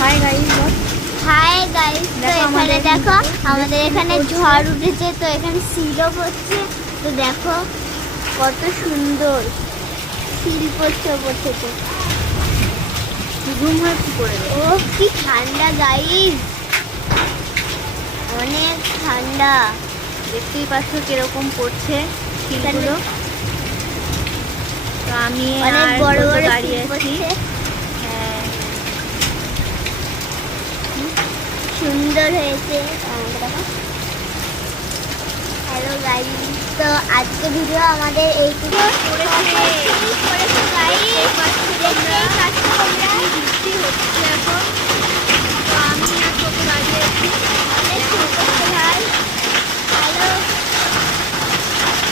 Hi guys বল। Hi guys, তো এখানে দেখো আমাদের এখানে ঝড় উঠেছে, তো এখানে শিলও পড়ছে। তো দেখো কত সুন্দর শিল পড়ছে ওপর থেকে। ঘুম হয় কি করে? ও কি ঠান্ডা গাইস, অনেক ঠান্ডা। দেখতেই পাচ্ছ কিরকম পড়ছে শিলগুলো। তো আমি অনেক আর বড় টোটো বড় দাঁড়িয়ে শিল আছি। পড়ছে। হ্যাঁ, সুন্দর হয়েছে। হ্যালো গাইস, তো আজকে ভিডিও আমাদের এইটুকু বৃষ্টি হচ্ছে এখন। তো আমি আর টোটো দাঁড়িয়ে আছি।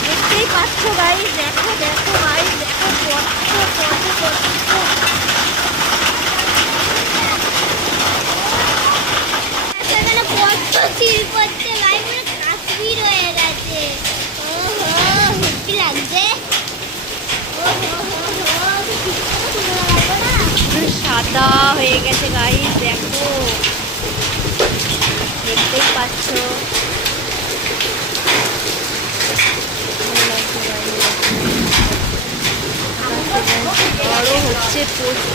দেখতেই পাচ্ছ গাইস, দেখো দেখো গাইস, দেখো কত শিল পড়ছে গাইস, মানে কাশ্মীর হয়ে গেছে। ওহো হেব্বি লাগছে। সাদা হয়ে গেছে গাইস, দেখো দেখতেই পাচ্ছ। বড় হচ্ছে প্রচুর।